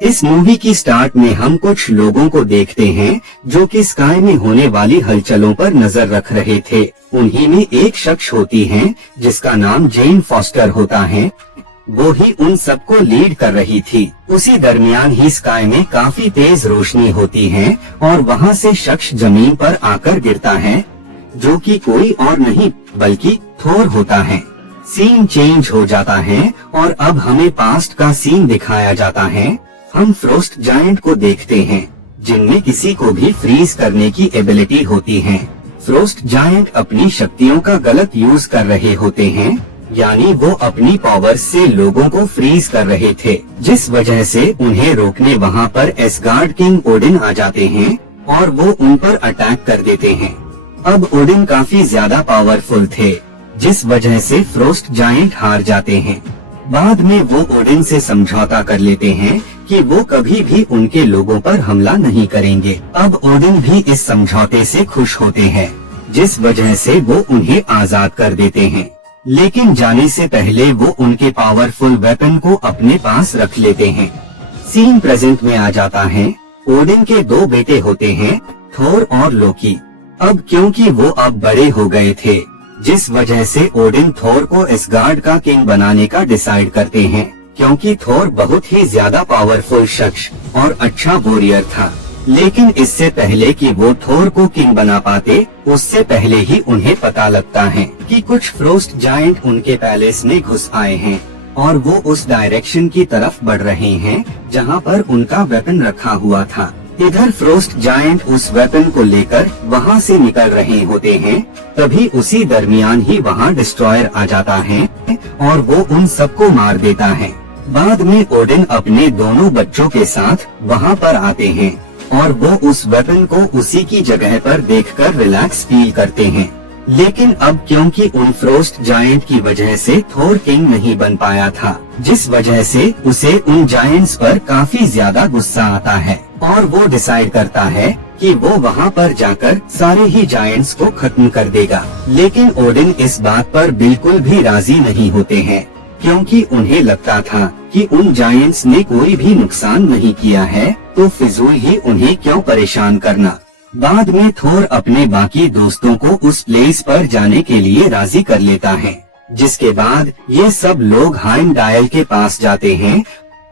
इस मूवी की स्टार्ट में हम कुछ लोगों को देखते हैं जो कि स्काई में होने वाली हलचलों पर नजर रख रहे थे। उन्हीं में एक शख्स होती है जिसका नाम जेन फॉस्टर होता है। वो ही उन सबको लीड कर रही थी। उसी दरमियान ही स्काई में काफी तेज रोशनी होती है और वहाँ से शख्स जमीन पर आकर गिरता है, जो कि कोई और नहीं बल्कि थोर होता है। सीन चेंज हो जाता है और अब हमें पास्ट का सीन दिखाया जाता है। हम फ्रोस्ट जायंट को देखते हैं जिनमें किसी को भी फ्रीज करने की एबिलिटी होती है। फ्रोस्ट जायंट अपनी शक्तियों का गलत यूज कर रहे होते हैं, यानी वो अपनी पावर्स से लोगों को फ्रीज कर रहे थे, जिस वजह से उन्हें रोकने वहाँ पर एसगार्ड किंग ओडिन आ जाते हैं और वो उन पर अटैक कर देते हैं। अब ओडिन काफी ज्यादा पावरफुल थे, जिस वजह से फ्रोस्ट जायंट हार जाते हैं। बाद में वो ओडिन से समझौता कर लेते हैं कि वो कभी भी उनके लोगों पर हमला नहीं करेंगे। अब ओडिन भी इस समझौते से खुश होते हैं, जिस वजह से वो उन्हें आजाद कर देते हैं। लेकिन जाने से पहले वो उनके पावरफुल वेपन को अपने पास रख लेते हैं। सीन प्रेजेंट में आ जाता है। ओडिन के दो बेटे होते हैं, थोर और लोकी। अब क्योंकि वो अब बड़े हो गए थे, जिस वजह से ओडिन थोर को एसगार्ड का किंग बनाने का डिसाइड करते हैं, क्योंकि थोर बहुत ही ज्यादा पावरफुल शख्स और अच्छा वॉरियर था। लेकिन इससे पहले कि वो थोर को किंग बना पाते, उससे पहले ही उन्हें पता लगता है कि कुछ फ्रोस्ट जायंट उनके पैलेस में घुस आए हैं और वो उस डायरेक्शन की तरफ बढ़ रहे हैं जहाँ पर उनका वेपन रखा हुआ था। इधर फ्रोस्ट जायंट उस वेपन को लेकर वहाँ से निकल रहे होते हैं। तभी उसी दरमियान ही वहाँ डिस्ट्रॉयर आ जाता है और वो उन सबको मार देता है। बाद में ओडिन अपने दोनों बच्चों के साथ वहाँ पर आते हैं और वो उस वेपन को उसी की जगह पर देखकर रिलैक्स फील करते हैं। लेकिन अब क्योंकि उन फ्रोस्ट जायंट की वजह से थोर किंग नहीं बन पाया था, जिस वजह से उसे उन जायंट्स पर काफी ज्यादा गुस्सा आता है और वो डिसाइड करता है कि वो वहाँ पर जाकर सारे ही जायंट्स को खत्म कर देगा। लेकिन ओडिन इस बात पर बिल्कुल भी राजी नहीं होते हैं, क्योंकि उन्हें लगता था कि उन जायंट्स ने कोई भी नुकसान नहीं किया है, तो फिजूल ही उन्हें क्यों परेशान करना। बाद में थोर अपने बाकी दोस्तों को उस प्लेस पर जाने के लिए राजी कर लेता है, जिसके बाद ये सब लोग हाइमडायल के पास जाते हैं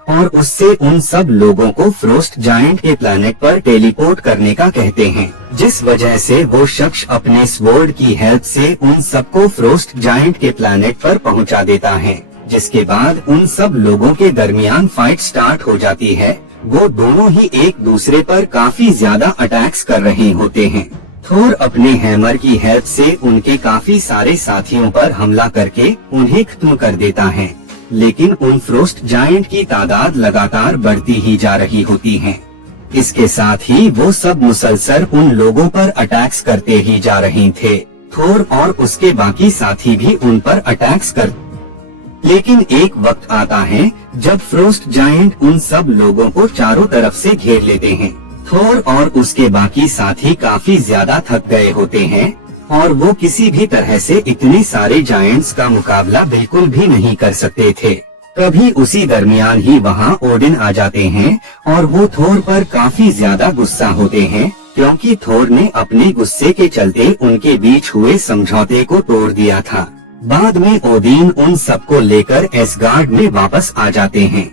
और उससे उन सब लोगों को फ्रोस्ट जायंट के प्लैनेट पर टेलीपोर्ट करने का कहते हैं, जिस वजह से वो शख्स अपने स्वॉर्ड की हेल्प से उन सबको फ्रोस्ट जायंट के प्लैनेट पर पहुंचा देता है। जिसके बाद उन सब लोगों के दरमियान फाइट स्टार्ट हो जाती है। वो दोनों ही एक दूसरे पर काफी ज्यादा अटैक्स कर रहे होते हैं। थोर अपने हैमर की हेल्प से उनके काफी सारे साथियों पर हमला करके उन्हें खत्म कर देता है, लेकिन उन फ्रोस्ट जायंट की तादाद लगातार बढ़ती ही जा रही होती है। इसके साथ ही वो सब मुसलसल उन लोगों पर अटैक्स करते ही जा रहे थे। थोर और उसके बाकी साथी भी उन पर अटैक्स कर, लेकिन एक वक्त आता है जब फ्रोस्ट जायंट उन सब लोगों को चारों तरफ से घेर लेते हैं। थोर और उसके बाकी साथी काफी ज्यादा थक गए होते हैं और वो किसी भी तरह से इतने सारे जायंट्स का मुकाबला बिल्कुल भी नहीं कर सकते थे। तभी उसी दरमियान ही वहाँ ओडिन आ जाते हैं और वो थोर पर काफी ज्यादा गुस्सा होते हैं, क्योंकि थोर ने अपने गुस्से के चलते उनके बीच हुए समझौते को तोड़ दिया था। बाद में ओडिन उन सबको लेकर एसगार्ड में वापस आ जाते हैं।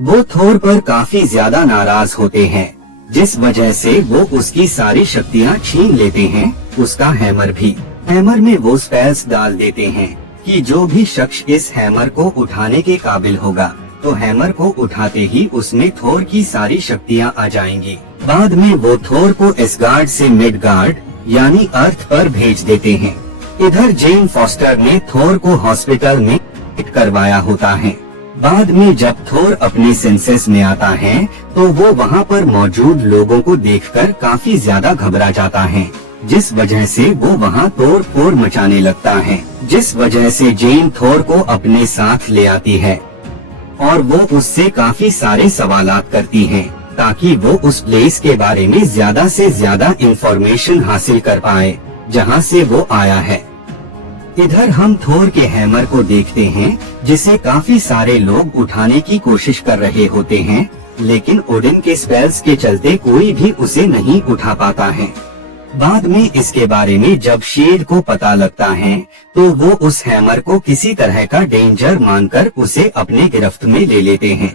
वो थोर पर काफी ज्यादा नाराज होते हैं, जिस वजह से वो उसकी सारी शक्तियाँ छीन लेते हैं, उसका हैमर भी। हैमर में वो स्पेल्स डाल देते हैं कि जो भी शख्स इस हैमर को उठाने के काबिल होगा, तो हैमर को उठाते ही उसमें थोर की सारी शक्तियाँ आ जाएंगी। बाद में वो थोर को एसगार्ड से मिडगार्ड यानी अर्थ पर भेज देते हैं। इधर जेन फॉस्टर ने थोर को हॉस्पिटल में एडमिट करवाया होता है। बाद में जब थोर अपने सेंसेस में आता है, तो वो वहाँ पर मौजूद लोगों को देखकर काफी ज्यादा घबरा जाता है, जिस वजह से वो वहाँ तोड़ फोड़ मचाने लगता है, जिस वजह से जेन थोर को अपने साथ ले आती है और वो उससे काफी सारे सवालात करती है, ताकि वो उस प्लेस के बारे में ज्यादा से ज्यादा इंफॉर्मेशन हासिल कर पाए जहाँ से वो आया है। इधर हम थोर के हैमर को देखते हैं, जिसे काफी सारे लोग उठाने की कोशिश कर रहे होते हैं, लेकिन ओडिन के स्पेल्स के चलते कोई भी उसे नहीं उठा पाता है। बाद में इसके बारे में जब शेड को पता लगता है तो वो उस हैमर को किसी तरह का डेंजर मानकर उसे अपने गिरफ्त में ले लेते हैं।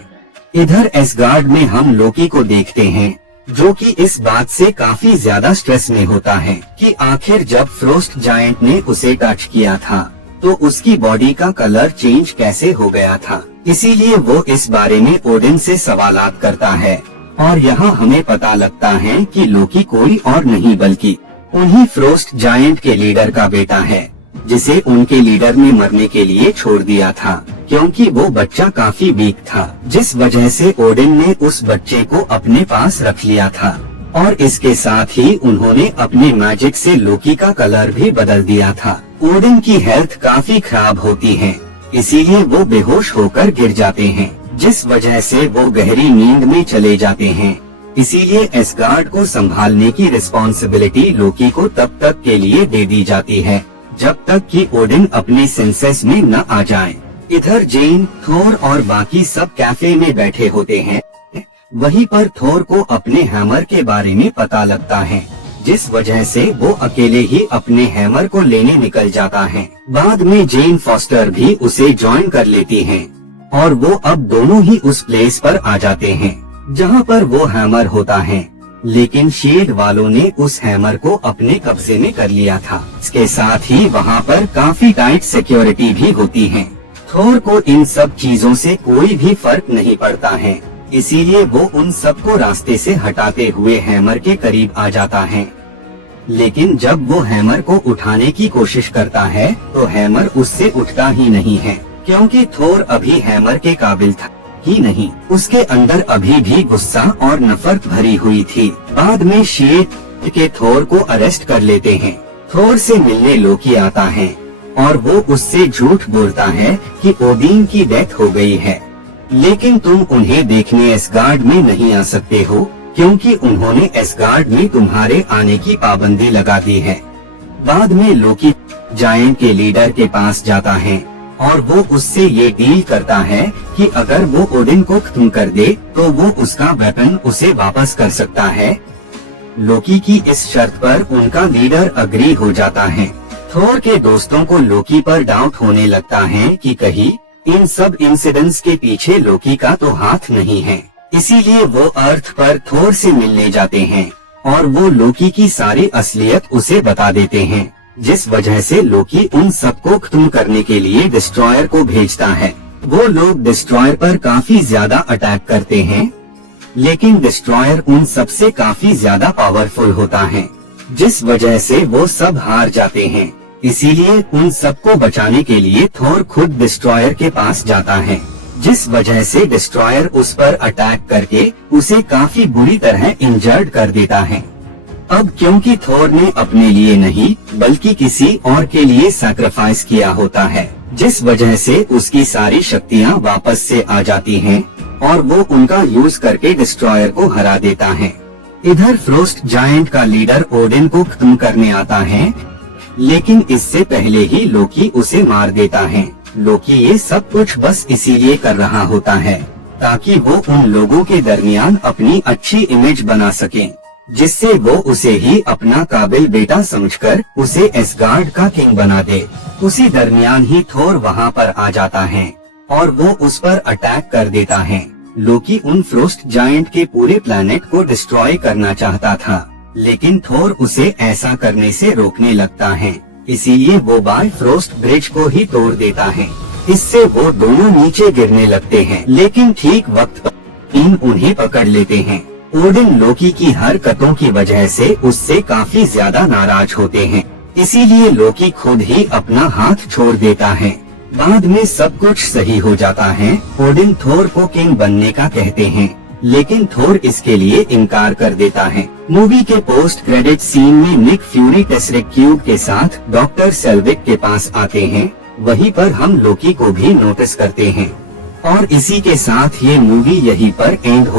इधर एसगार्ड में हम लोकी को देखते हैं जो कि इस बात से काफी ज्यादा स्ट्रेस में होता है कि आखिर जब फ्रोस्ट जायंट ने उसे टच किया था तो उसकी बॉडी का कलर चेंज कैसे हो गया था। इसीलिए वो इस बारे में ओडिन से सवालात करता है और यहाँ हमें पता लगता है कि लोकी कोई और नहीं बल्कि उन्हीं फ्रोस्ट जायंट के लीडर का बेटा है जिसे उनके लीडर ने मरने के लिए छोड़ दिया था क्योंकि वो बच्चा काफी वीक था, जिस वजह से ओडिन ने उस बच्चे को अपने पास रख लिया था और इसके साथ ही उन्होंने अपने मैजिक से लोकी का कलर भी बदल दिया था। ओडिन की हेल्थ काफी खराब होती है, इसीलिए वो बेहोश होकर गिर जाते हैं, जिस वजह से वो गहरी नींद में चले जाते हैं। इसीलिए एसगार्ड को संभालने की रिस्पॉन्सिबिलिटी लोकी को तब तक के लिए दे दी जाती है जब तक कि ओडिन अपने सेंसेस में न आ जाए। इधर जेन, थोर और बाकी सब कैफे में बैठे होते हैं। वहीं पर थोर को अपने हैमर के बारे में पता लगता है, जिस वजह से वो अकेले ही अपने हैमर को लेने निकल जाता है। बाद में जेन फॉस्टर भी उसे ज्वाइन कर लेती है और वो अब दोनों ही उस प्लेस पर आ जाते हैं जहाँ पर वो हैमर होता है, लेकिन शेड वालों ने उस हैमर को अपने कब्जे में कर लिया था। इसके साथ ही वहाँ पर काफी टाइट सिक्योरिटी भी होती है। थोर को इन सब चीजों से कोई भी फर्क नहीं पड़ता है, इसीलिए वो उन सबको रास्ते से हटाते हुए हैमर के करीब आ जाता है। लेकिन जब वो हैमर को उठाने की कोशिश करता है तो हैमर उससे उठता ही नहीं है, क्योंकि थोर अभी हैमर के काबिल था ही नहीं। उसके अंदर अभी भी गुस्सा और नफरत भरी हुई थी। बाद में शेड के थोर को अरेस्ट कर लेते हैं। थोर से मिलने लोकी आता है और वो उससे झूठ बोलता है कि ओडिन की डेथ हो गई है, लेकिन तुम उन्हें देखने एसगार्ड में नहीं आ सकते हो क्योंकि उन्होंने एसगार्ड में तुम्हारे आने की पाबंदी लगा दी है। बाद में लोकी जायंट के लीडर के पास जाता है और वो उससे ये डील करता है कि अगर वो ओडिन को खत्म कर दे तो वो उसका वेपन उसे वापस कर सकता है। लोकी की इस शर्त पर उनका लीडर अग्री हो जाता है। थोर के दोस्तों को लोकी पर डाउट होने लगता है कि कहीं इन सब इंसिडेंट्स के पीछे लोकी का तो हाथ नहीं है। इसीलिए वो अर्थ पर थोर से मिलने जाते हैं और वो लोकी की सारी असलियत उसे बता देते हैं, जिस वजह से लोकी उन सबको खत्म करने के लिए डिस्ट्रॉयर को भेजता है। वो लोग डिस्ट्रॉयर पर काफी ज्यादा अटैक करते हैं, लेकिन डिस्ट्रॉयर उन सबसे काफी ज्यादा पावरफुल होता है, जिस वजह से वो सब हार जाते हैं। इसीलिए उन सबको बचाने के लिए थोर खुद डिस्ट्रॉयर के पास जाता है, जिस वजह से डिस्ट्रॉयर उस पर अटैक करके उसे काफी बुरी तरह इंजर्ड कर देता है। अब क्योंकि थोर ने अपने लिए नहीं बल्कि किसी और के लिए सैक्रिफाइस किया होता है, जिस वजह से उसकी सारी शक्तियाँ वापस से आ जाती हैं और वो उनका यूज करके डिस्ट्रॉयर को हरा देता है। इधर फ्रोस्ट जायंट का लीडर ओडिन को खत्म करने आता है, लेकिन इससे पहले ही लोकी उसे मार देता है। लोकी ये सब कुछ बस इसीलिए कर रहा होता है ताकि वो उन लोगों के दरमियान अपनी अच्छी इमेज बना सके, जिससे वो उसे ही अपना काबिल बेटा समझकर उसे एसगार्ड का किंग बना दे। उसी दरमियान ही थोर वहाँ पर आ जाता है और वो उस पर अटैक कर देता है। लोकी उन फ्रोस्ट जायंट के पूरे प्लैनेट को डिस्ट्रॉय करना चाहता था, लेकिन थोर उसे ऐसा करने से रोकने लगता है। इसीलिए वो बाय फ्रोस्ट ब्रिज को ही तोड़ देता है। इससे वो दोनों नीचे गिरने लगते हैं, लेकिन ठीक वक्त पर उन्हें पकड़ लेते हैं। ओडिन लोकी की हरकतों की वजह से उससे काफी ज्यादा नाराज होते हैं, इसीलिए लोकी खुद ही अपना हाथ छोड़ देता है। बाद में सब कुछ सही हो जाता है। ओडिन थोर को किंग बनने का कहते हैं, लेकिन थोर इसके लिए इनकार कर देता है। मूवी के पोस्ट क्रेडिट सीन में निक फ्यूरी टेसरेक्ट क्यूब के साथ डॉक्टर सेल्विक के पास आते हैं। वहीं पर हम लोकी को भी नोटिस करते हैं और इसी के साथ ये मूवी यहीं पर एंड